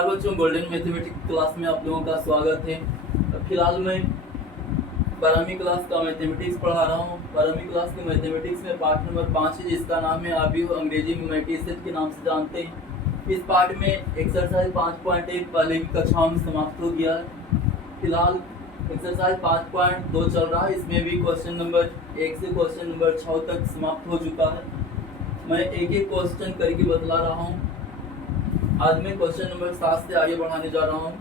बच्चों, golden mathematics class में आप लोगों का स्वागत है। फिलहाल मैं 12वीं क्लास का मैथमेटिक्स पढ़ा रहा हूँ। 12वीं क्लास के मैथमेटिक्स में पार्ट नंबर 5 है, जिसका नाम है आप भी अंग्रेजी में मैट्रिसेस के नाम से जानते हैं। इस पार्ट में एक्सरसाइज 5.1 पहले की कक्षाओं में समाप्त हो गया है। फिलहाल एक्सरसाइज 5.2 चल रहा है। इसमें भी क्वेश्चन नंबर 1 से क्वेश्चन नंबर 6 तक समाप्त हो चुका है। मैं एक एक क्वेश्चन करके बतला रहा हूँ। आज मैं क्वेश्चन नंबर 7 से आगे बढ़ाने जा रहा हूँ।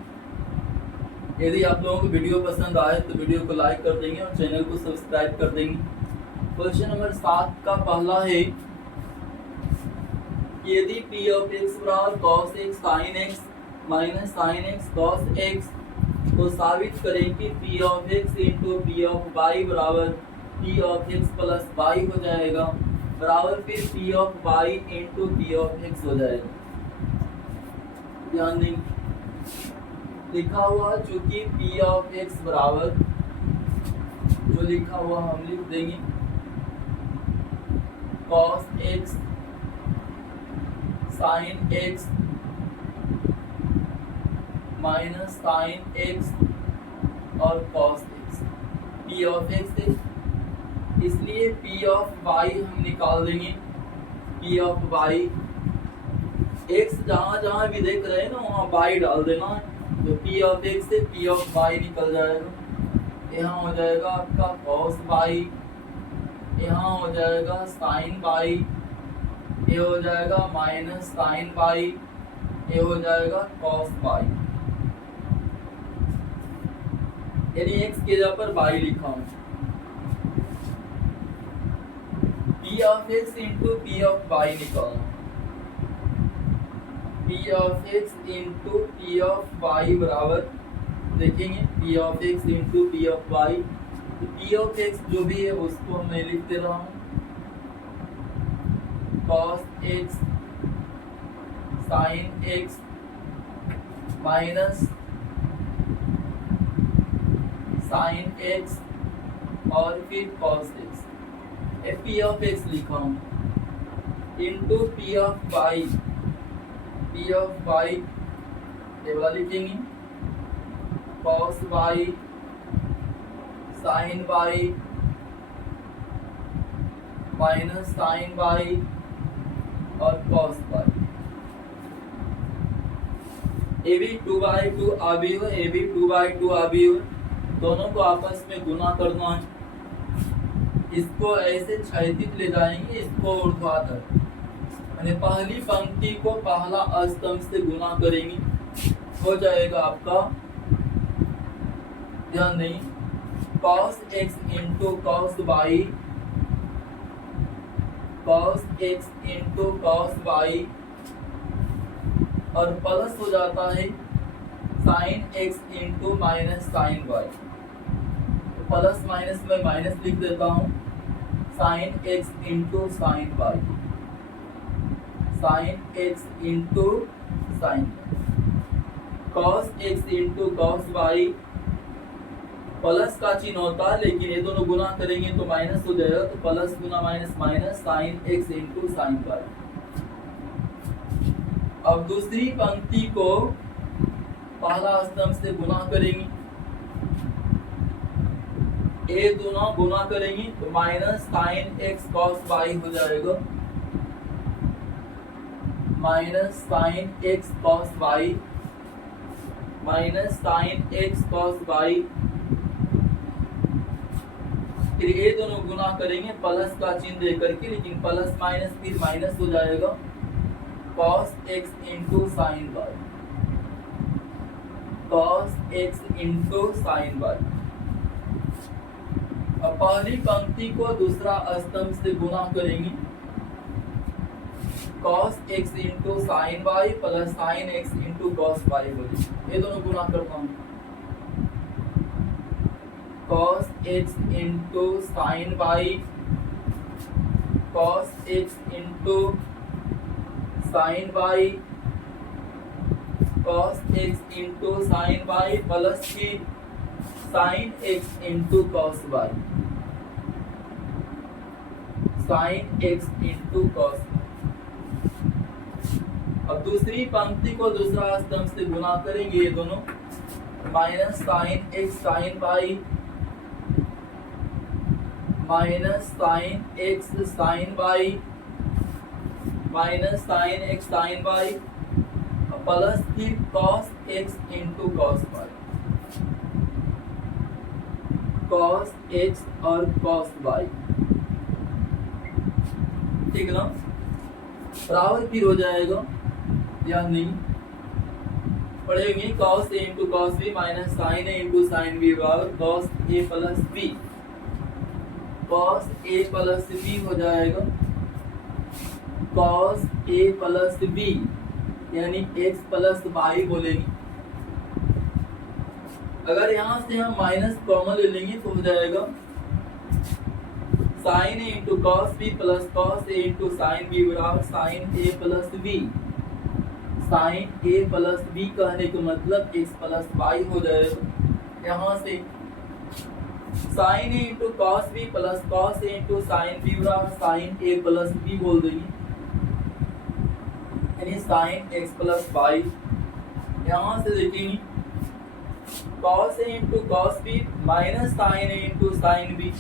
यदि आप लोगों को वीडियो पसंद आए तो वीडियो को लाइक कर देंगे और चैनल को सब्सक्राइब कर देंगे। क्वेश्चन नंबर 7 का पहला है, यदि p ऑफ x बराबर cos x sin x minus sin x cos x, तो साबित करें कि p of x into p of y बराबर p of x plus y हो जाएगा, बराबर फिर p of y into p of x हो जाएगा। ध्यान दें, लिखा हुआ चूंकि p ऑफ x बराबर, जो लिखा हुआ हम लिख देंगे cos x sin x minus sin x और cos x p of x है, इसलिए p ऑफ y हम निकाल देंगे। p ऑफ y x जहाँ जहाँ भी देख रहे हैं ना वहाँ y डाल देना है, तो p ऑफ x से p ऑफ y निकल जाएगा। यहाँ हो जाएगा आपका cos y, यहाँ हो जाएगा sin y, ये हो जाएगा माइनस sin y, ये हो जाएगा cos y। यानी x की जगह पर y लिखा हूँ। p of x into p of y निकालना। p of x into p of y बराबर देखेंगे p of x into p of y, तो p ऑफ x जो भी है उसको मैं लिख दे रहा हूँ cos x sin x minus sin x और फिर cos x, p of x लिखा हूँ into p of y, p of y ये वाला लिखेंगे cos y sin y minus sin y और cos y। ए भी 2/2 अवयव, ए भी 2/2 अवयव, दोनों को आपस में गुना करना है। इसको ऐसे क्षैतिज ले जाएंगे, इसको ऊर्ध्वाधर, यानी पहली पंक्ति को पहला स्तंभ से गुना करेंगे, हो जाएगा आपका, ध्यान दें, cos x into cos y, cos x into cos y और प्लस हो जाता है sin x into minus sin y। तो प्लस माइनस में माइनस लिख देता हूँ, sin x into sin y, sin x into sin, cos x into cos y, plus का चिन्ह होता है लेकिन ये दोनों गुना करेंगे तो माइनस हो जाएगा, तो प्लस गुना minus minus sin x into sin y। अब दूसरी पंक्ति को पहला स्तंभ से गुना करेंगे, ये दोनों गुना करेंगे तो minus sin x cos y हो जाएगा, minus sin x cos y minus sin x cos y, फिर ये दोनों गुना करेंगे प्लस का चिन्ह दे करके, लेकिन प्लस माइनस फिर माइनस हो जाएगा, cos x into sin y, cos x into sin y। अब पहली पंक्ति को दूसरा स्तंभ से गुना करेंगे, cos x into sin y plus sin x into cos y हो जाएगा। ये दोनों गुना करता हूँ, cos x into sin y, cos x into sin y, cos x into sin y plus फिर sin x into cos y, sin x into cos y। अब दूसरी पंक्ति को दूसरा स्तंभ से गुना करेंगे, ये दोनों minus sign x sine y minus sign x sine y minus sign x sine y plus फिर cos x into cos y, cos x और कॉस वाई, ठीक ना। बराबर फिर हो जाएगा या नहीं पढ़ेंगे, cos A into cos B minus sign A into sign B बराबर cos A plus B, cos A plus B हो जाएगा कॉस ए प्लस बी, यानी x प्लस वाई बोलेंगे। अगर यहां से हम माइनस कॉमन ले लेंगे तो हो जाएगा sign A into cos B plus cos A into sign B बराबर sign A plus B, sign A plus B कहने का मतलब x प्लस वाई हो जाएगा। यहाँ से sine A into cos B plus cos A into sign B बराबर sign A plus B बोल देंगे, यानी साइन एक्स प्लस वाई। यहाँ से देखेंगे cos A into cos B minus sign A into sign B,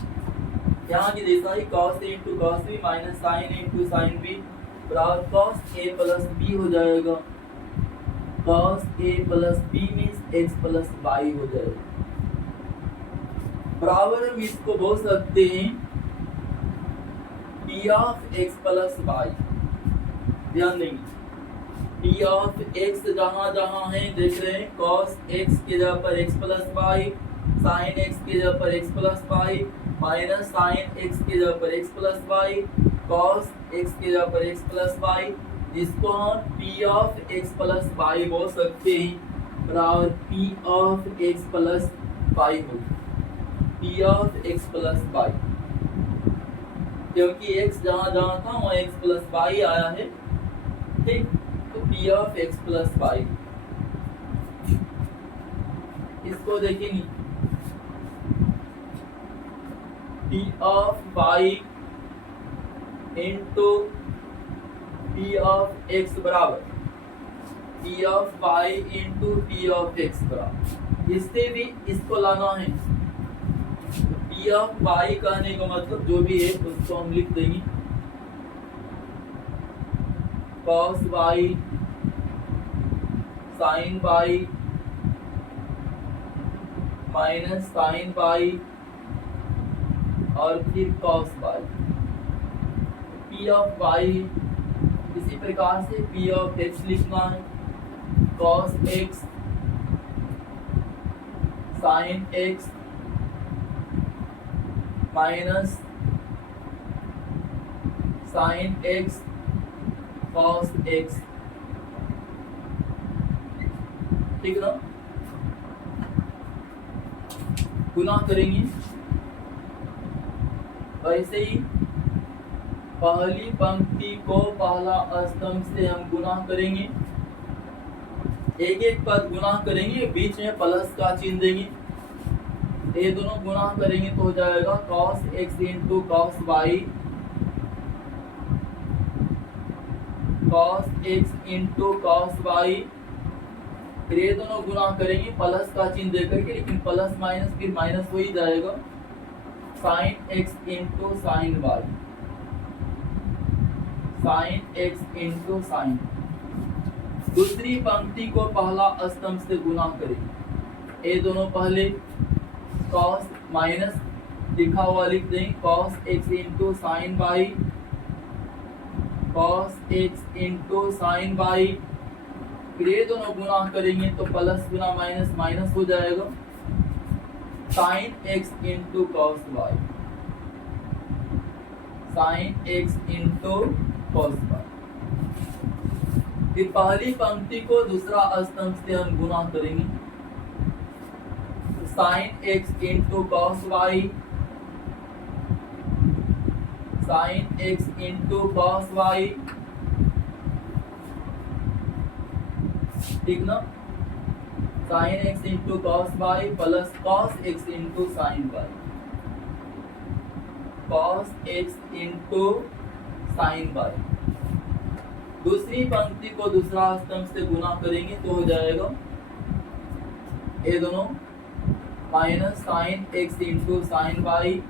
यहाँ की जैसा ही cos A into cos B minus sign A into sign B बराबर कॉस ए प्लस बी हो जाएगा, cos A plus B means x plus y हो जाएगा। बराबर हम इसको बोल सकते हैं P of x plus y. ध्यान देंगे पी ऑफ एक्स जहां जहां है देख रहे हैं, कॉस एक्स के जगह पर x plus y, sine x के जगह पर x plus y minus sign x के जगह पर x plus y, cos x के जगह पर एक्स प्लस वाई, जिसको हम P of x plus y बोल सकते हैं बराबर P of x plus y हो, P of x plus y, क्योंकि एक्स जहां जहां था वहां एक्स प्लस वाई आया है, ठीक। तो P of x plus y, इसको देखेंगे P of y into P of x बराबर P of y into P of x बराबर, इससे भी इसको लाना है। पी ऑफ वाई कहने का मतलब जो भी है उसको हम लिख देंगे cos y sine y minus sine y और फिर cos y. P of y इसी प्रकार से पी ऑफ एक्स लिखना है cos x sign x minus sign x cos x, ठीक ना। गुना करेंगे वैसे ही पहली पंक्ति को पहला स्तंभ से हम गुना करेंगे, एक एक पर गुना करेंगे, बीच में प्लस का चिन्ह देंगे, ये दोनों गुना करेंगे तो हो जाएगा cos x into cos y, cos x into cos y, फिर ये दोनों गुना करेंगे प्लस का चिन्ह देकर के, लेकिन प्लस माइनस फिर माइनस हो ही जाएगा, sine x into sign y, sine x into sine. दूसरी पंक्ति को पहला स्तंभ से गुना करें, ये दोनों पहले कॉस माइनस लिखा हुआ लिख दें cos x into sign y, cos x into sign y, फिर ये दोनों गुना करेंगे तो प्लस गुना माइनस माइनस हो जाएगा, sine x into cos y, sine x into cos y. फिर पहली पंक्ति को दूसरा स्तंभ से हम गुना करेंगे, sine x into cos y, sine x into cos y, ठीक ना। Sine x into cos y plus cos x into sign y, cos x into sign y, दूसरी पंक्ति को दूसरा स्तंभ से गुना करेंगे तो हो जाएगा ये दोनों minus sign x into sign y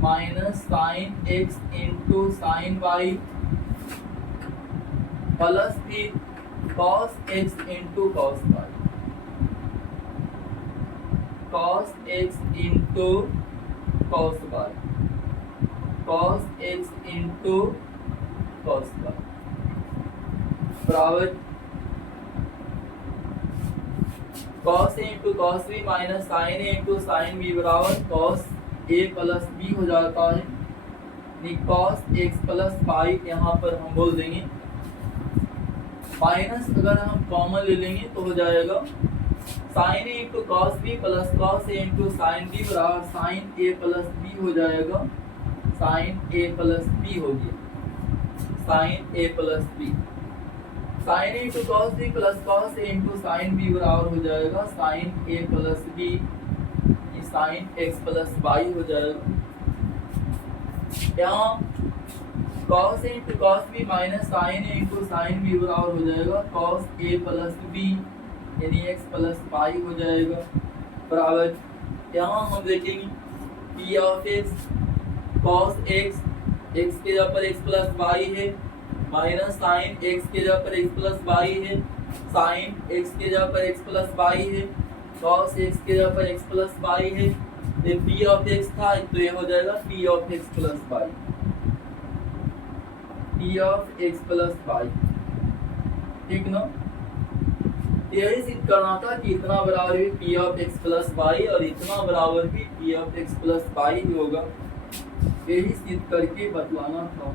minus sign x into sign y plus फिर cos x into cos y cos x into cos y cos x into cos y बराबर cos A into cos B minus sign A into sign B बराबर cos A plus B हो जाता है। Cos x plus pi यहाँ पर हम बोल देंगे माइनस अगर हम कॉमन ले लेंगे तो हो जाएगा sign A into cos B plus cos A into sign B बराबर साइन ए प्लस बी हो जाएगा साइन ए प्लस बी हो गया sin A plus B sign A into cos B plus cos A into sign B बराबर हो जाएगा sign A plus B sin x plus y हो जाएगा। यहाँ cos A into cos B minus sign A into sign B बराबर हो जाएगा cos A plus B यानी एक्स प्लस वाई हो जाएगा बराबर यहाँ हम देखेंगे P of x cos x x के जगह पर एक्स प्लस वाई है माइनस साइन एक्स के जगह पर एक्स प्लस वाई है साइन एक्स के जगह पर एक्स प्लस वाई है कॉस एक्स के जगह पर एक्स प्लस वाई है ये पी ऑफ एक्स था तो ये हो जाएगा p of x plus y P of x plus y ठीक ना। यही सिद्ध करना था कि इतना बराबर भी p of x plus y और इतना बराबर भी p of x plus y ही होगा यही सिद्ध करके बतलाना था।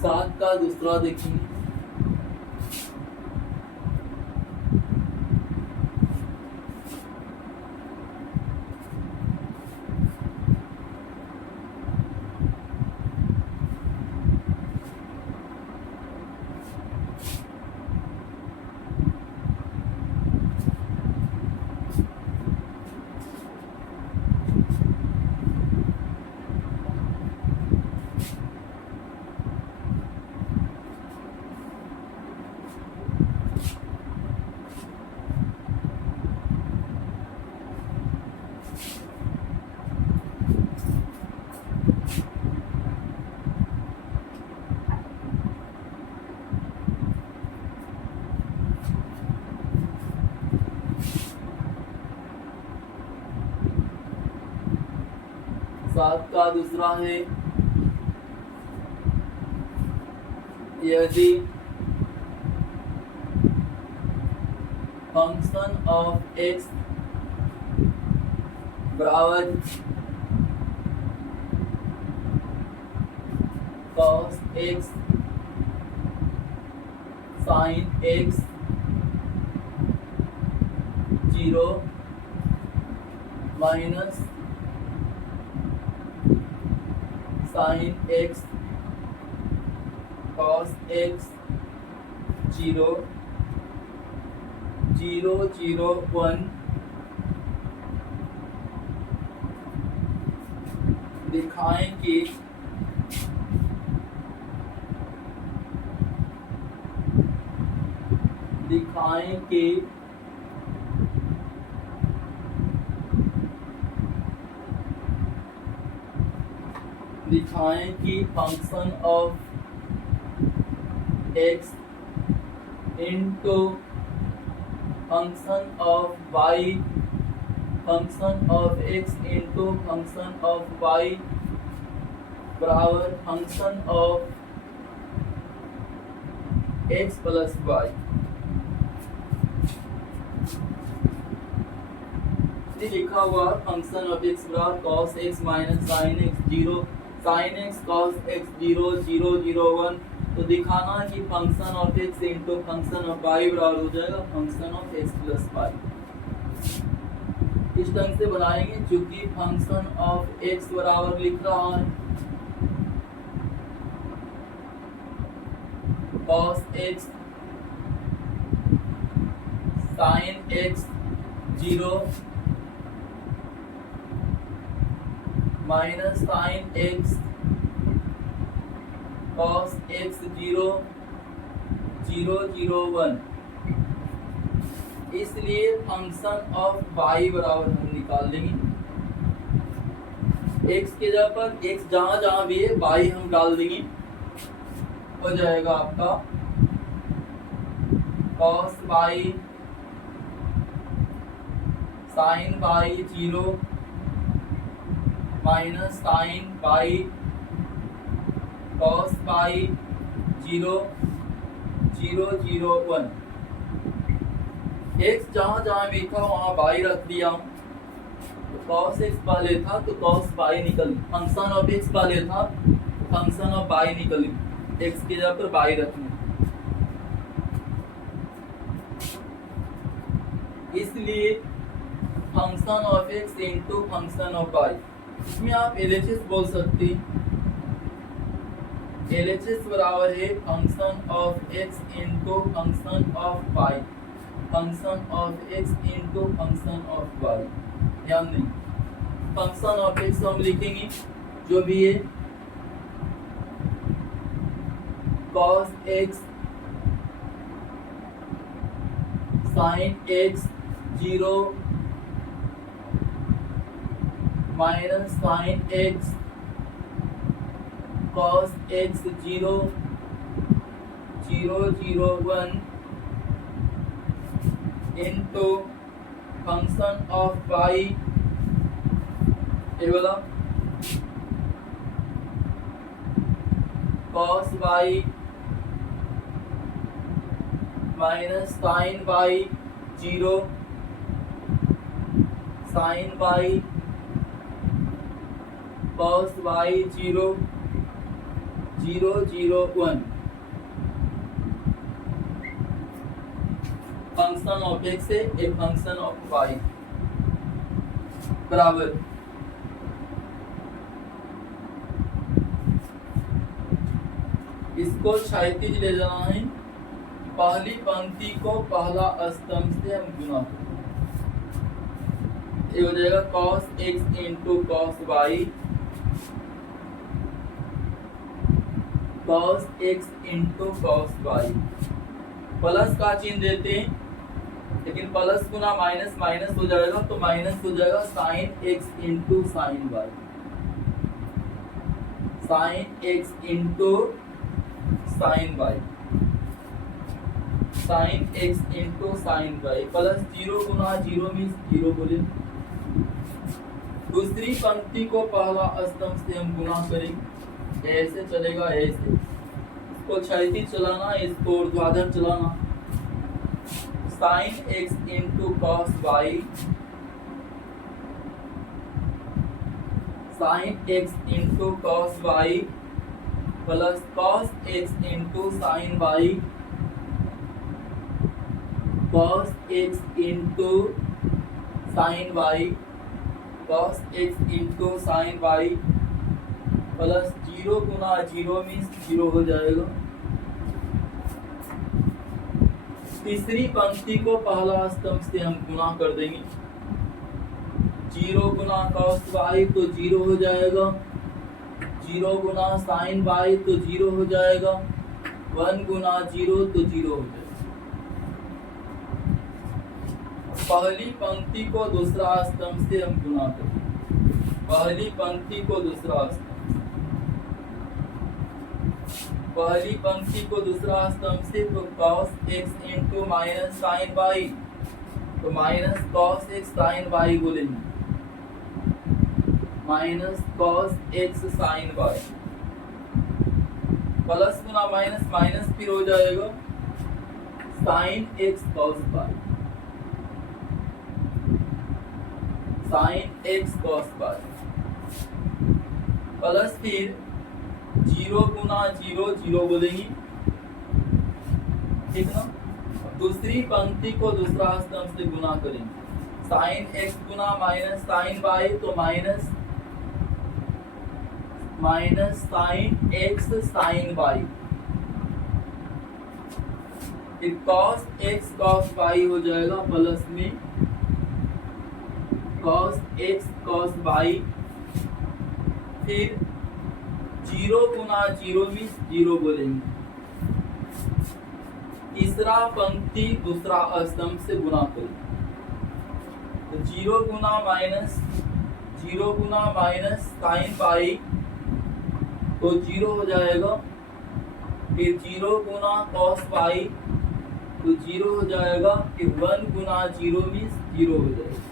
सात का दूसरा देखेंगे सात का दूसरा है यदि फंक्शन ऑफ एक्स बराबर cos x sign x 0 minus sign x cos x 0 0 0 1 दिखाएं कि function of x into function of y function of x into function of y बराबर function of x plus y. लिखा हुआ function of x बराबर cos x minus sign x 0 sin x cos x 0 0 0 1 तो दिखाना कि function of x into function of y बराबर हो जाएगा function of x plus y. इस ढंग से बनाएंगे चूंकि फंक्शन ऑफ एक्स बराबर लिख रहा है cos x sign x 0 minus sign x cos x 0 0 0 1। इसलिए फंक्शन ऑफ y बराबर हम निकाल लेंगे x के जगह पर, x जहां जहां भी है y हम डाल देंगे, हो जाएगा आपका cos y sin y 0 minus sin y cos y 0 0 0 1। x जहां जहां भी था वहां y रख दिया हूं, तो cos x पहले था तो cos y निकल, फंक्शन ऑफ x पहले था फंक्शन ऑफ y निकल, x के जगह पर y रखना। इसलिए function of x into function of y, इसमें आप LHS बोल सकते हैं। LHS बराबर है function of x into function of y, function of x into function of y। ध्यान दें, फंक्शन ऑफ x हम लिखेंगे जो भी है cos x sin x 0 minus sin x cos x 0 0 0 1 into function of y, ये वाला cos y minus sin y 0 sin y cos y 0 0 0 1। Function of x है एक फंक्शन ऑफ y बराबर इसको क्षैतिज ले जाना है, पहली पंक्ति को पहला स्तंभ से हम गुना करें, ये हो जाएगा cos x into cos y, cos x into cos y। Plus का चिन्ह देते हैं, लेकिन प्लस गुना माइनस माइनस हो जाएगा, तो माइनस हो जाएगा sin x into sin y, sin x into sin y, sin x into sin y plus 0 गुना 0 मीन्स 0 बोले। दूसरी पंक्ति को पहला स्तंभ से हम गुना करेंगे, ऐसे चलेगा, ऐसे इसको क्षैतिज चलाना, इसको ऊर्ध्वाधर चलाना। sin x into cos y, sin x into cos y plus cos x into sin y, cos x into sin y, cos x into sin y plus 0 गुना 0 मीन्स 0 हो जाएगा। तीसरी पंक्ति को पहला स्तंभ से हम गुना कर देंगे, 0 गुना cos y तो 0 हो जाएगा, 0 गुना sin y तो 0 हो जाएगा, 1 गुना 0 तो 0 हो जाएगा। पहली पंक्ति को दूसरा स्तंभ से हम गुना करेंगे, पहली पंक्ति को दूसरा स्तंभ, पहली पंक्ति को दूसरा स्तंभ से, तो cos x into minus sin y, तो minus cos x sin y बोलेंगे, minus cos x sin y plus गुना माइनस माइनस फिर हो जाएगा sin x cos y, sin x cos y plus फिर 0 गुना 0 0 बोलेंगे, ठीक ना। दूसरी पंक्ति को दूसरा स्तंभ से गुना करेंगे, sin x गुना माइनस sin y, तो minus minus sin x sin y फिर cos x cos y हो जाएगा प्लस में cos x cos y, फिर 0 गुना 0 मीन्स 0 बोलेंगे। तीसरा पंक्ति दूसरा स्तंभ से गुना करें तो 0 गुना माइनस साइन पाई तो 0 हो जाएगा। फिर 0 गुना कॉस पाई तो 0 हो जाएगा। फिर 1 गुना 0 मीन्स 0 हो जाएगा।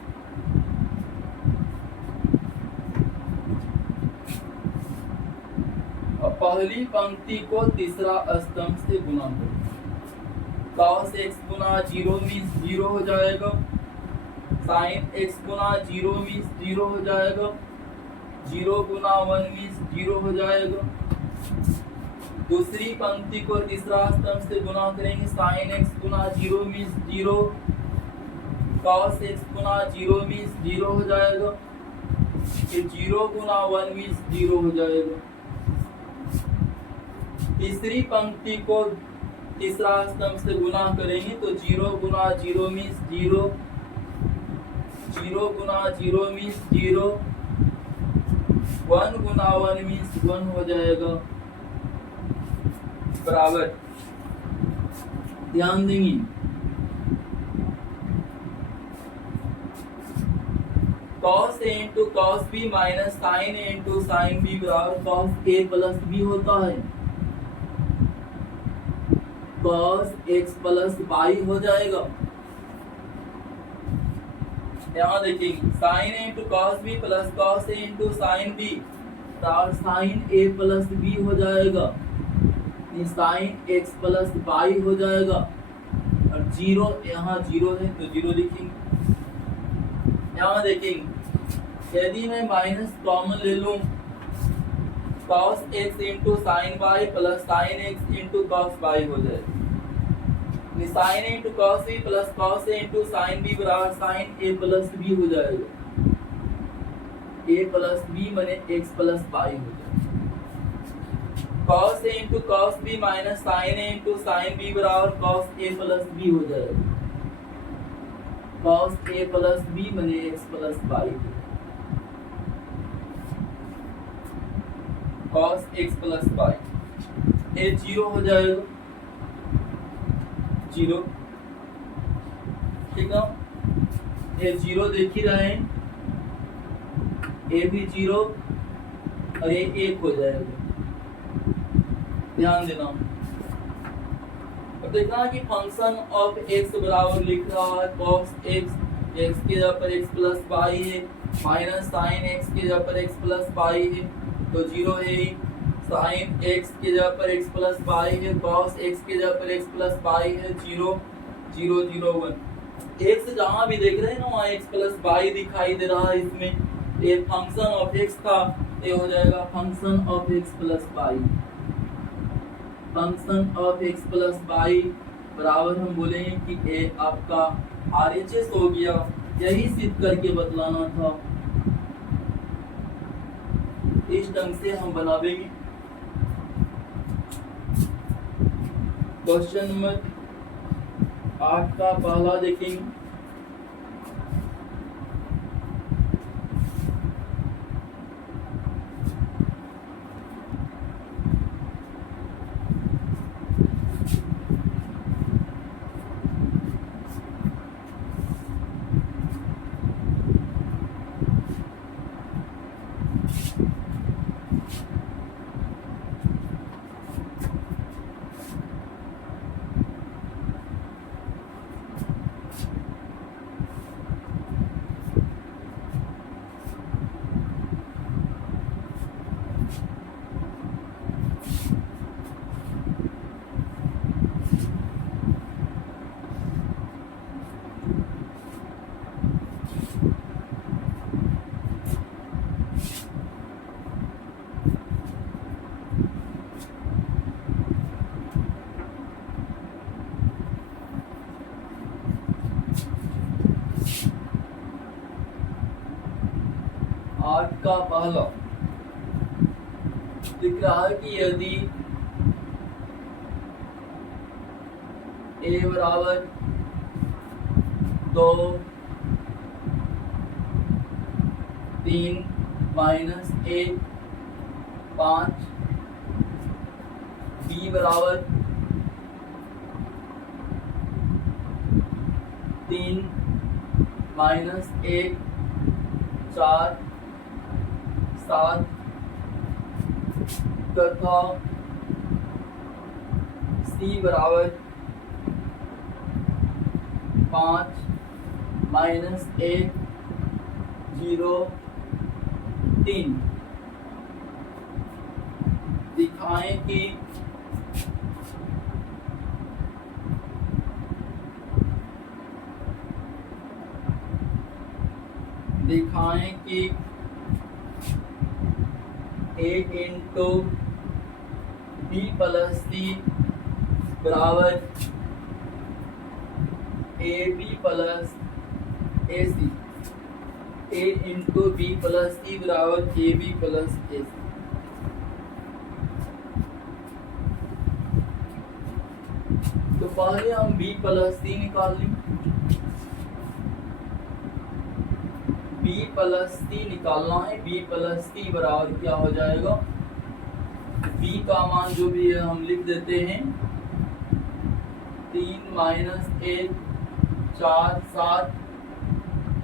अब पहली पंक्ति को तीसरा स्तंभ से गुना करें। cos x गुना 0 मीन्स 0 हो जाएगा। sin x गुना 0 मीन्स 0 हो जाएगा। 0 गुना 1 मीन्स 0 हो जाएगा। दूसरी पंक्ति को तीसरा स्तंभ से गुना करेंगे। sin x गुना 0 मीन्स 0, cos x गुना 0 मीन्स 0 हो जाएगा। फिर 0 गुना 1 मीन्स 0 हो जाएगा। तीसरी पंक्ति को तीसरा स्तंभ से गुना करेंगे तो 0 गुना 0 मीन्स 0, 0 गुना 0 मीन्स 0, 1 गुना 1 मीन्स 1 हो जाएगा बराबर। ध्यान देंगे cos a into cos b minus sin a into sin b बराबर cos a प्लस b होता है। cos x प्लस y हो जाएगा। यहाँ देखेंगे sin a into cos b plus cos a into sin b और sin a प्लस b हो जाएगा। sin x प्लस y हो जाएगा और 0 यहाँ 0 है तो 0 लिखेंगे। यहाँ देखेंगे यदि मैं माइनस कॉमन ले लूं cos x into sine y plus sign x into cos y हो जाएगा। sin a into cos b plus cos a into sine b बराबर sin a प्लस b हो जाएगा। a प्लस b माने x plus y हो जाएगा। cos a into cos b minus sin a into sin b बराबर cos a plus b हो जाएगा। cos a plus b माने x plus y, cos x plus y, ये 0 हो जाएगा। 0 ठीक है, ये 0 देख ही रहे हैं, ये भी 0 और ये 1 हो जाएगा। ध्यान देना। अब देखना कि फंक्शन ऑफ x बराबर लिख रहा है cos x, x की जगह पर x प्लस y है, माइनस sin x की जगह पर x प्लस y है तो 0 है ही। sin x की जगह पर x प्लस y है, cos x की जगह पर x प्लस y है, 0 0 0 1। x जहाँ भी देख रहे हैं ना वहाँ x प्लस y दिखाई दे रहा है। इसमें ये फंक्शन ऑफ x था, ये हो जाएगा function of x plus y। Function of x plus y बराबर हम बोलेंगे कि ए आपका RHS हो गया। यही सिद्ध करके बतलाना था, इस ढंग से हम बनावेंगे। क्वेश्चन नंबर 8 का पहला देखेंगे। आठ का पहला दिख रहा है कि यदि ए बराबर 2 3 माइनस 1 5, बी बराबर 3 माइनस 1 4 7 तथा सी बराबर 5 माइनस 1 0 3। दिखाएं कि A into B plus C बराबर A B plus A C. A into B plus C बराबर ए बी प्लस ए सी। तो पहले हम बी प्लस सी निकाल लें। बी प्लस सी निकालना है। बी प्लस सी बराबर क्या हो जाएगा? बी का मान जो भी है हम लिख देते हैं 3 माइनस 1 4 7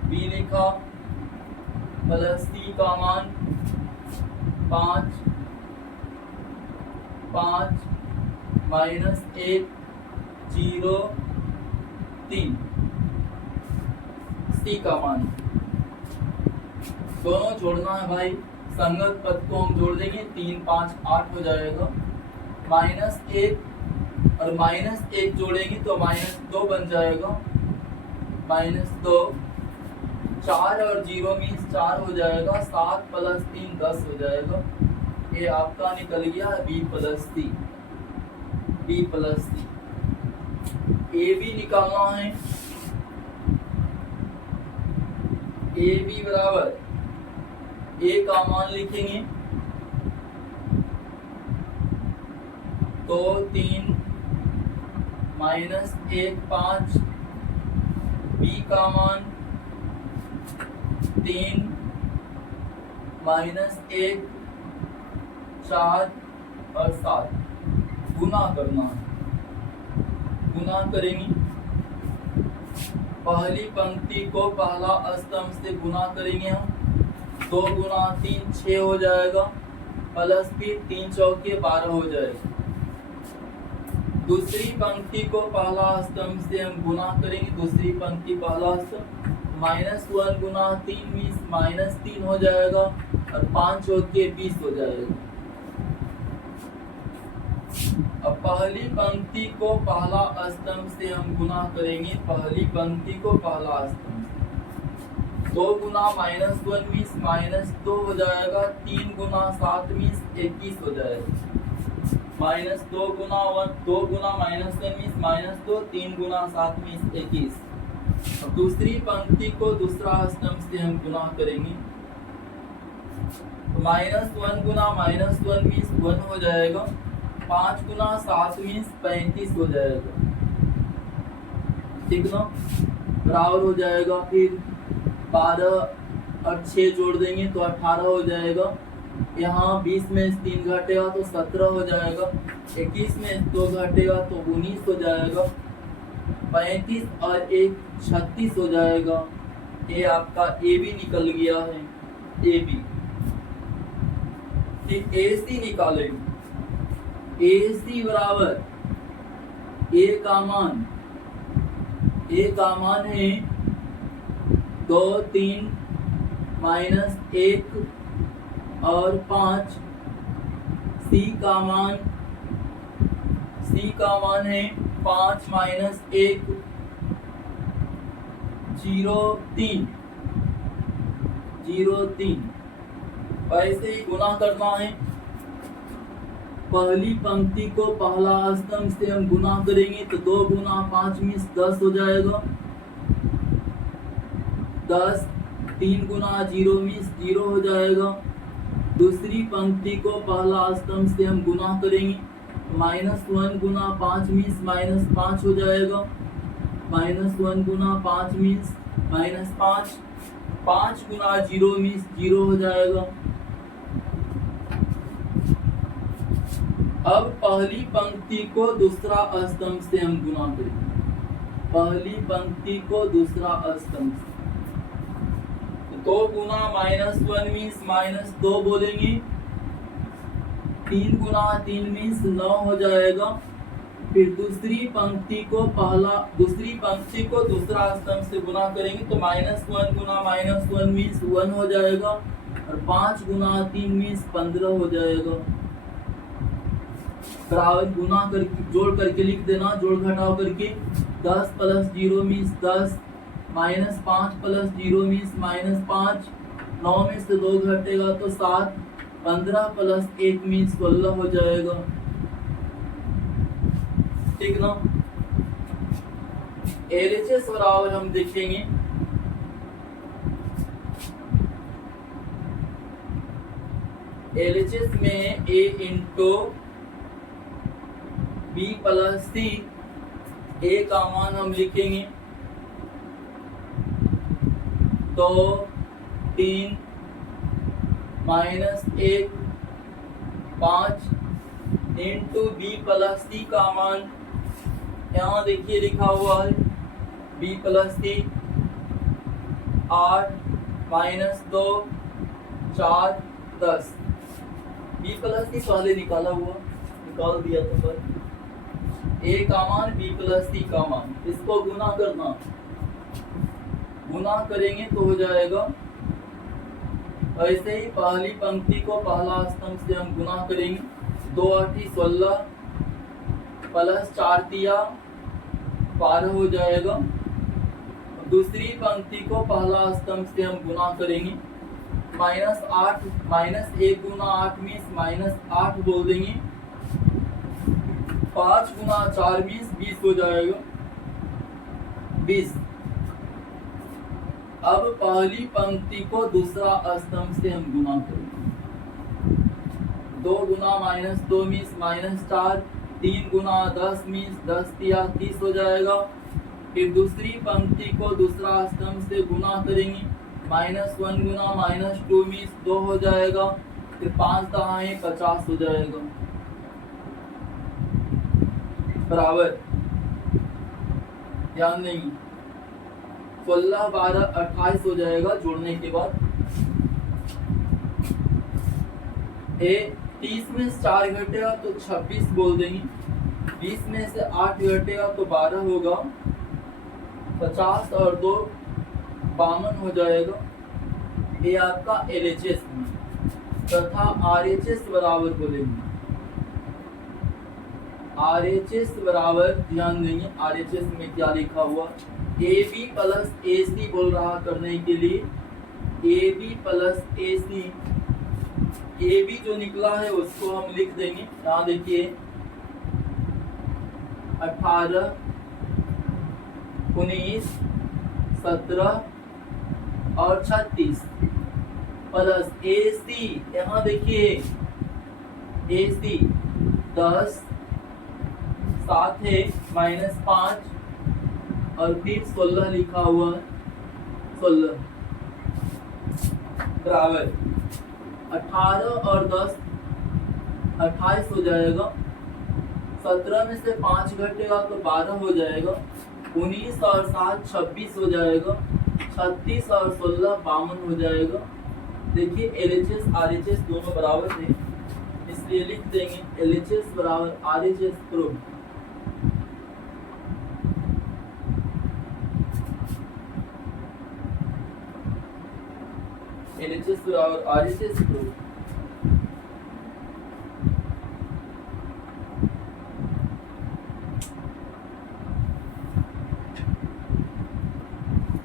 बी लिखा, प्लस सी का मान 5 माइनस 1 0 3 सी का मान। दोनों जोड़ना है भाई। संगत पद को हम जोड़ देंगे 3 5 8 हो जाएगा। माइनस 1 और माइनस 1 जोड़ेंगे तो माइनस 2 बन जाएगा। माइनस 2 4 और 0 मीन्स 4 हो जाएगा। 7 प्लस 3 10 हो जाएगा। ये आपका निकल गया B plus C. B plus C. A B निकालना है। ए बी बराबर ए का मान लिखेंगे तो 3 माइनस 1 5, बी का मान 3 माइनस 1 4 और 7। गुना करना है। गुना करेंगे। पहली पंक्ति को पहला स्तंभ से गुना करेंगे हम। 2 गुना 3 6 हो जाएगा, प्लस फिर 3 चौके 12 हो जाएगा। दूसरी पंक्ति को पहला स्तंभ से हम गुना करेंगे। दूसरी पंक्ति पहला स्तंभ -1 गुना 3 मीन्स -3 हो जाएगा और 5 चौके 20 हो जाएगा। अब पहली पंक्ति को पहला स्तंभ से हम गुना करेंगे। पहली पंक्ति को पहला स्तंभ 2 गुना -1 मीन्स -2 हो जाएगा। 3 गुना 7 मीन्स 21 हो जाएगा। -2 गुना -1 मीन्स -2, 3 गुना 7 मीन्स 21। अब दूसरी पंक्ति को दूसरा स्तंभ से हम गुना करेंगे। -1 गुना -1 मीन्स 1 हो जाएगा। 5 गुना 7 मीन्स 35 हो जाएगा। ठीक ना? बराबर हो जाएगा। फिर 12 और 6 जोड़ देंगे तो 18 हो जाएगा। यहाँ 20 में 3 घटेगा तो 17 हो जाएगा। 21 में 2 घटेगा तो 19 हो जाएगा। 35 और 1 36 हो जाएगा। ये आपका ए बी निकल गया है। A B. फिर ए सी निकालेंगे। ए सी बराबर ए का मान है 2 3 माइनस 1 और 5। सी का मान है 5 माइनस 1 0 3। ऐसे ही गुना करना है। पहली पंक्ति को पहला स्तंभ से हम गुना करेंगे तो 2 गुना 5 मीन्स 10 हो जाएगा। 10 3 गुना 0 मीन्स 0 हो जाएगा। दूसरी पंक्ति को पहला स्तंभ से हम गुना करेंगे। -1 गुना 5 मीन्स -5 हो जाएगा। -1 गुना 5 मीन्स -5। 5 गुना 0 मीन्स 0 हो जाएगा। अब पहली पंक्ति को दूसरा स्तंभ से हम गुना करेंगे। पहली पंक्ति को दूसरा स्तंभ से 2 गुना -1 मीन्स -2 बोलेंगे। 3 गुना 3 मीन्स 9 हो जाएगा। फिर दूसरी पंक्ति को दूसरा स्तंभ से गुना करेंगे तो -1 गुना -1 मीन्स 1 हो जाएगा और 5 गुना 3 मीन्स 15 हो जाएगा। बराबर गुना करके जोड़ करके लिख देना, जोड़ घटाव करके। 10 प्लस 0 मीन्स 10, -5 प्लस 0 मीन्स -5, 9 में से 2 घटेगा तो 7, 15 प्लस 1 मीन्स 16 हो जाएगा। ठीक ना। LHS बराबर हम देखेंगे LHS में A into B plus C, A का मान हम लिखेंगे 2, 3, -1, 5 इंटू B प्लस C का मान यहाँ देखिए लिखा हुआ है B plus C 8, -2, 4, 10। B plus C पहले निकाल दिया था पर A का मान B प्लस C का मान, इसको गुना करना। गुना करेंगे तो हो जाएगा। ऐसे ही पहली पंक्ति को पहला स्तंभ से हम गुना करेंगे। 2 8 16 प्लस 4 तिया 12 हो जाएगा। दूसरी पंक्ति को पहला स्तंभ से हम गुना करेंगे। -8 -1 गुना 8 मीन्स -8 बोल देंगे। 5 गुना 4 मीन्स 20 हो जाएगा, 20। अब पहली पंक्ति को दूसरा स्तंभ से हम गुना करेंगे। 2 गुना -2 मीन्स -4, 3 गुना 10 मीन्स 10 तिया 30 हो जाएगा। फिर दूसरी पंक्ति को दूसरा स्तंभ से गुना करेंगे। -1 गुना -2 मीन्स 2 हो जाएगा। फिर 5 दहाई 50 हो जाएगा। बराबर ध्यान देंगे 16 12 28 हो जाएगा जोड़ने के बाद। 30 में से 4 घटेगा तो 26 बोल देंगे। 20 में से 8 घटेगा तो 12 होगा। 50 और 2 52 हो जाएगा। ये आपका LHS में तथा RHS बराबर बोलेंगे। RHS बराबर ध्यान देंगे RHS में क्या लिखा हुआ। AB प्लस AC बोल रहा करने के लिए। AB प्लस AC, AB जो निकला है उसको हम लिख देंगे। यहाँ देखिए 18, 19, 17 और 36 प्लस AC, यहाँ देखिए AC 10, साथ है -5 और फिर 16 लिखा हुआ है। 16 बराबर 18 और 10 28 हो जाएगा। 17 में से 5 घटेगा तो 12 हो जाएगा। 19 और 7 26 हो जाएगा। 36 और 16 52 हो जाएगा। देखिए LHS RHS दोनों बराबर थे, इसलिए लिख देंगे LHS बराबर RHS प्रूव। LHS बराबर RHS प्रूव।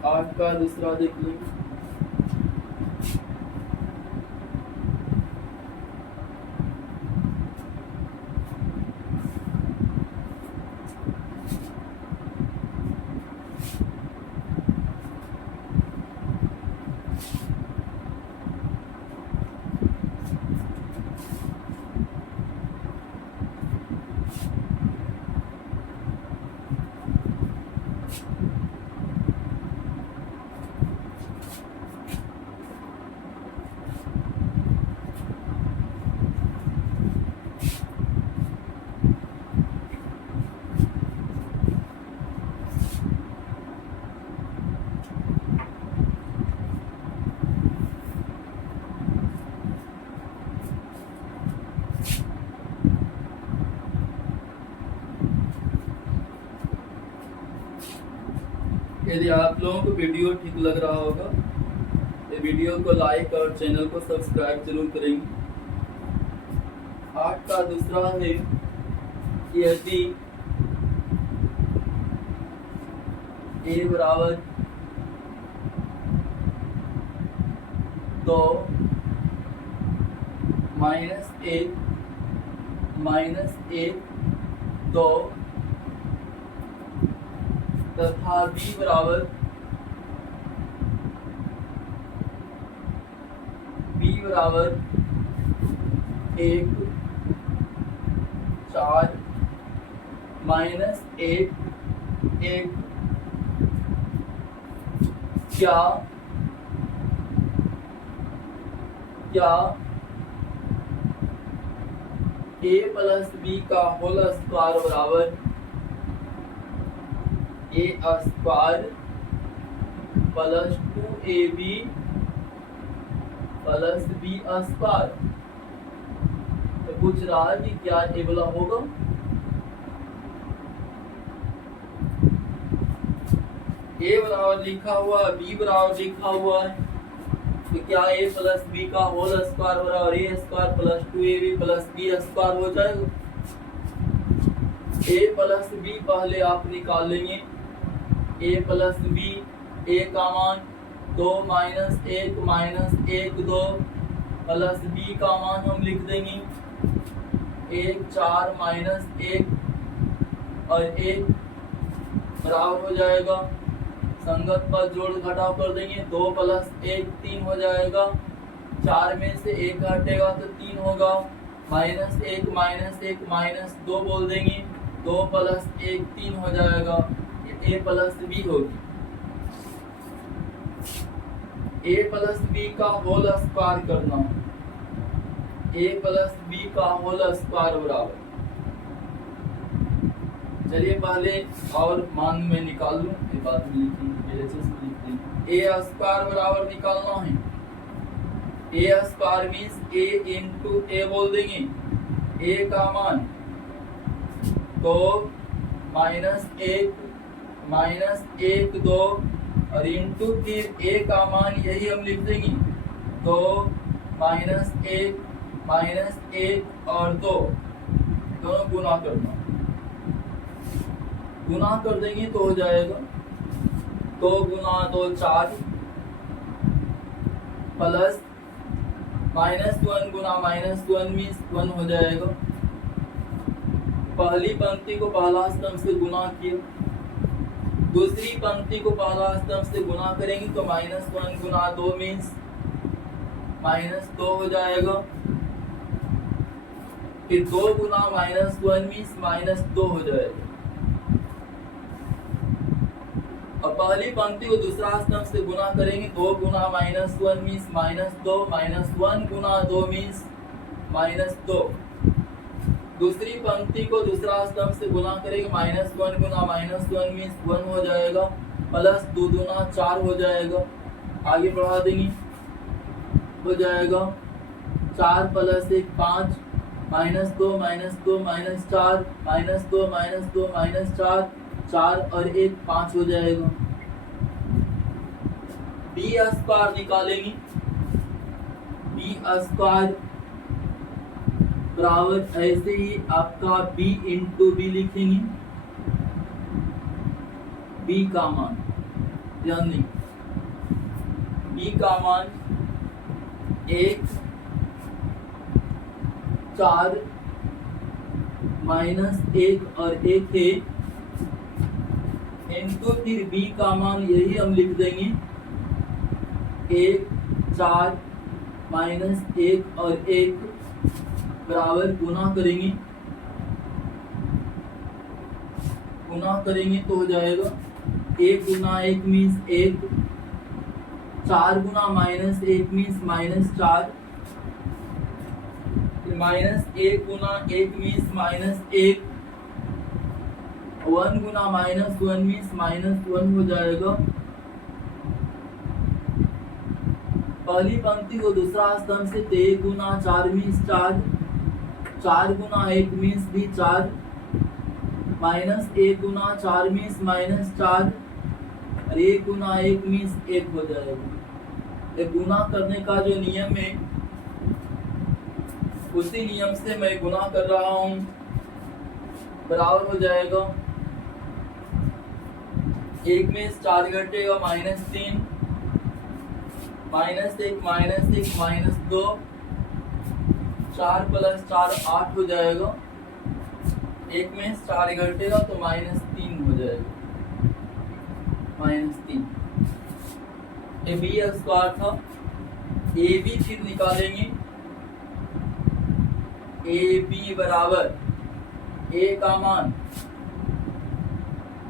आज का दूसरा देख लेंगे। यदि आप लोगों को वीडियो ठीक लग रहा होगा तो वीडियो को लाइक और चैनल को सब्सक्राइब जरूर करेंगे। आज का दूसरा है कि यदि a बराबर 2 -1 2 तथा b बराबर 1 4 -1 1 क्या a प्लस b का होल स्क्वायर बराबर a square plus 2ab plus b square? तो पूछ रहा है कि क्या ये वाला होगा? a बराबर लिखा हुआ है, b बराबर लिखा हुआ है, तो क्या a प्लस b का होल स्क्वायर बराबर a square plus 2ab plus b square हो जाएगा? a प्लस b पहले आप निकाल लेंगे। a प्लस b, a का मान 2 -1 -1 2 प्लस b का मान हम लिख देंगे 1 4 -1 और 1 बराबर हो जाएगा, संगत पर जोड़ घटाव कर देंगे, 2 + 1 3 हो जाएगा, 4 में से 1 घटेगा तो 3 होगा, -1 -1 -2 बोल देंगे, 2 + 1 3 हो जाएगा, a प्लस b होगी। a प्लस b का होल स्क्वायर करना, a प्लस b का होल स्क्वायर बराबर, चलिए पहले और मान में निकाल लूं, ये बात में लिखेंगे, a स्क्वायर बराबर निकालना है, a square means a into a बोल देंगे, a का मान तो -1 2 और इंटू फिर a का मान यही हम लिख देंगे, तो -1 और 2 दोनों गुना करना, गुना कर देंगे तो हो जाएगा 2 × 2 4 प्लस -1 × -1 मीन्स 1 हो जाएगा। पहली पंक्ति को पहला स्तंभ से गुना किया, दूसरी पंक्ति को पहला स्तंभ से गुना करेंगे तो -1 × 2 मीन्स -2 हो जाएगा, फिर 2 × -1 मीन्स -2 हो जाएगा। अब पहली पंक्ति को दूसरा स्तंभ से गुना करेंगे, 2 × -1 मीन्स -2 -1 × 2 मीन्स -2। दूसरी पंक्ति को दूसरा स्तंभ से गुना करेंगे, -1 × -1 मीन्स 1 हो जाएगा, प्लस 2 दूना 4 हो जाएगा, आगे बढ़ा देंगे, हो जाएगा 4 + 1 5 -2 -2 -4 -2 -2 -4 4 और 1 5 हो जाएगा। b स्क्वायर निकालेंगे, b स्क्वायर बराबर ऐसे ही आपका b इंटू b लिखेंगे, b का मान ध्यान दें, b का मान 1 4 -1 और 1 है, इनको फिर b का मान यही हम लिख देंगे 1 4 -1 और 1 बराबर गुना करेंगे, तो हो जाएगा 1 × 1 मीन्स 1, 4 × -1 मीन्स -4, -1 × 1 मीन्स -1, 1 × -1 मीन्स -1 हो जाएगा। पहली पंक्ति को दूसरा स्तंभ से 1 × 4 मीन्स 4, 4 × 1 मीन्स भी 4, -1 × 4 मीन्स -4, और 1 गुना 1 मीन्स 1 हो जाएगा। ये गुना करने का जो नियम है उसी नियम से मैं गुना कर रहा हूं, बराबर हो जाएगा 1 में 4 घटेगा -3, -1 -2, 4 + 4 8 हो जाएगा। 1 में 4 घटेगा तो -3 हो जाएगा, -3। ये बी स्क्वायर था। ए बी फिर निकालेंगे, ए बी बराबर ए का मान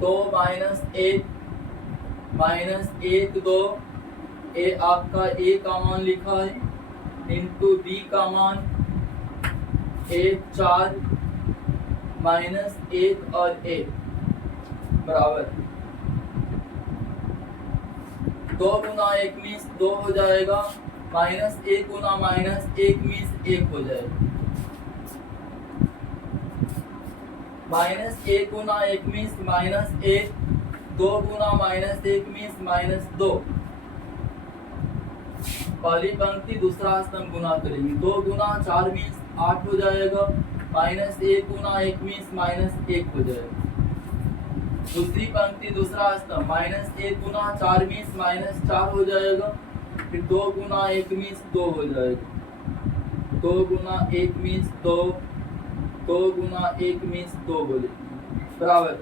तो -1 -1 2, ए आपका ए का मान लिखा है इंटू बी का मान 1 4 -1 और 1 बराबर 2 गुना 1 मीन्स 2 हो जाएगा, -1 गुना -1 मीन्स 1 हो जाएगा, -1 गुना 1 मीन्स -1, 2 गुना -1 मीन्स -2। पहली पंक्ति दूसरा स्तंभ गुना करेंगे, 2 गुना 4 मीन्स 8 हो जाएगा, -1 गुना 1 मीन्स -1 हो जाएगा। दूसरी पंक्ति दूसरा स्तंभ -1 गुना 4 मीन्स -4 हो जाएगा, फिर 2 गुना 1 मीन्स 2 हो जाएगा, 2 गुना 1 मीन्स 2, 2 गुना 1 मीन्स 2 बोले बराबर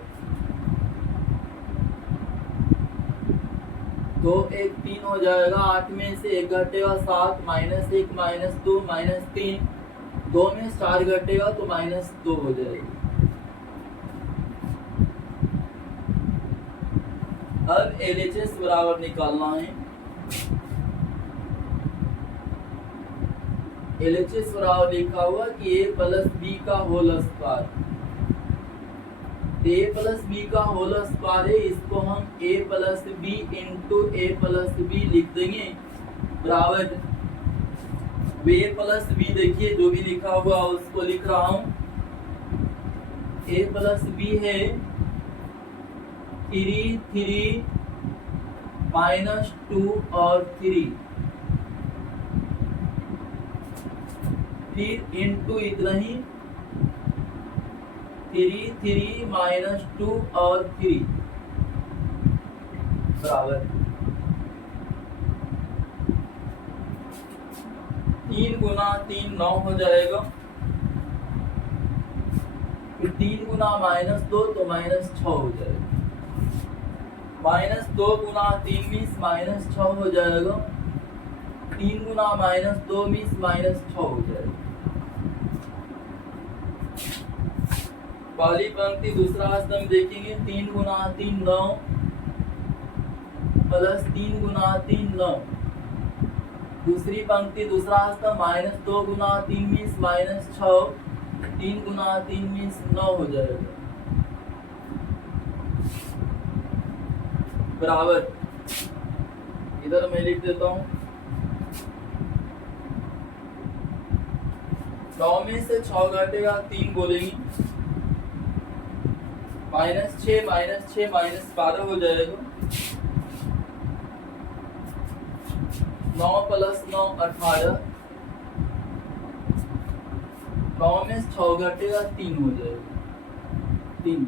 2 1 3 हो जाएगा, 8 में से 1 घटेगा 7, -1 -2 -3, 2 में 4 घटेगा तो -2 हो जाएगा। अब LHS बराबर निकालना है। LHS बराबर लिखा हुआ कि a + b का होल स्क्वायर, a + b का होल स्क्वायर है, इसको हम a + b into a + b लिख देंगे बराबर a + b। देखिए जो भी लिखा हुआ उसको लिख रहा हूं, a + b है 3 3 -2 और 3, फिर इंटू इतना ही 3 3 -2 और 3 बराबर 3 गुना 3 9 हो जाएगा, फिर 3 गुना -2 तो -6 हो जाएगा, -2 गुना 3 मीन्स -6 हो जाएगा, 3 गुना -2 मीन्स -6 हो जाएगा। पहली पंक्ति दूसरा स्तंभ देखेंगे, 3 गुना 3 9 प्लस 3 गुना 3 9। दूसरी पंक्ति दूसरा स्तंभ -2 गुना 3 मीन्स -6, 3 गुना 3 मीन्स 9 हो जाएगा बराबर, इधर मैं लिख देता हूं 9 में से 6 घटेगा 3 बोलेंगे, -6 -12 हो जाएगा, 9 + 9 18, 9 में 6 घटेगा 3 हो जाएगा 3।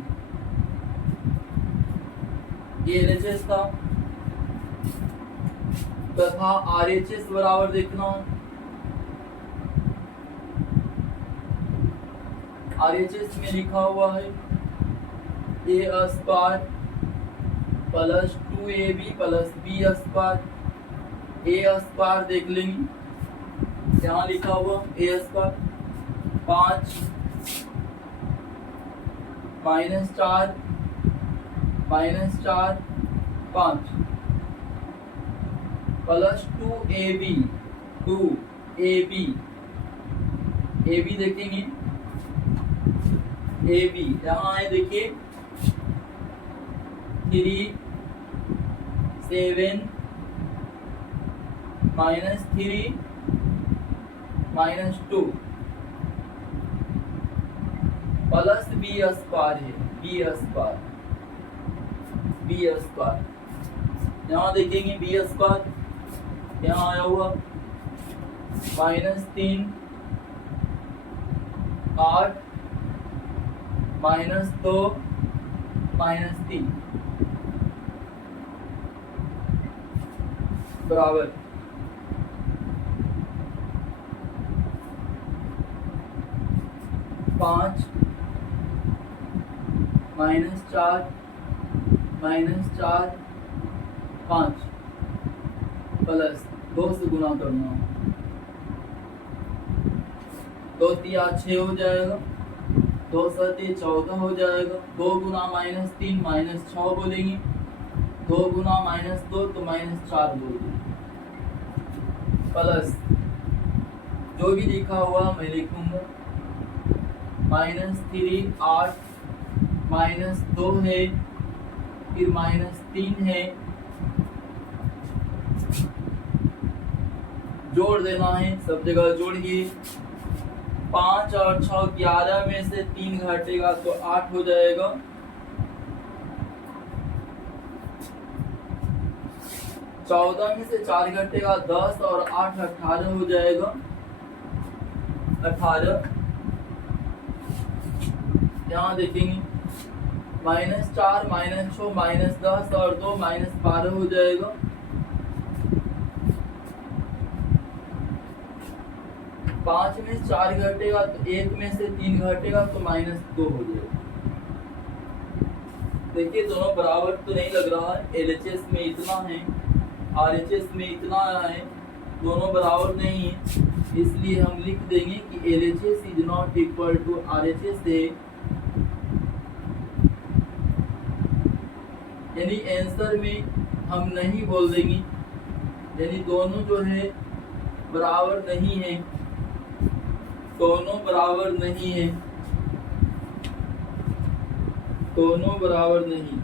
ये LHS था तथा RHS बराबर देखना, RHS में लिखा हुआ है a square plus 2ab plus b square, a square देख लेंगे, यहाँ लिखा हुआ a square 5 -4 -4 5 plus 2ab 2ab देखेंगे, AB यहाँ है देखिए 3 7 -3 -2 प्लस B स्क्वायर है, B स्क्वायर यहाँ देखेंगे बी स्क्वायर यहाँ आया हुआ -3 8 -2 -3 बराबर 5 -4 -4 5 प्लस 2 से गुना करना, 2 तिया 6 हो जाएगा, 2 सती 14 हो जाएगा, 2 गुना -3 -6 बोलेंगे, 2 गुना -2 तो -4 बोलेंगे, प्लस जो भी लिखा हुआ मैं लिखूंगा -3 8 -2 है, फिर -3 है, जोड़ देना है, सब जगह जोड़िए। 5 और 6 11 में से 3 घटेगा तो 8 हो जाएगा, 14 में से 4 घटेगा 10 और 8 18 हो जाएगा, 18। यहाँ देखेंगे -4 -6 -10 और 2 -12 हो जाएगा, 5 में 4 घटेगा तो 1 में से 3 घटेगा तो -2 हो जाएगा। देखिए दोनों बराबर तो नहीं लग रहा है, LHS में इतना है, RHS में इतना है, दोनों बराबर नहीं है, इसलिए हम लिख देंगे कि LHS is not equal to RHS है, यानी आंसर में हम नहीं बोल देंगे, यानी दोनों जो है बराबर नहीं है, दोनों बराबर नहीं है, दोनों बराबर नहीं।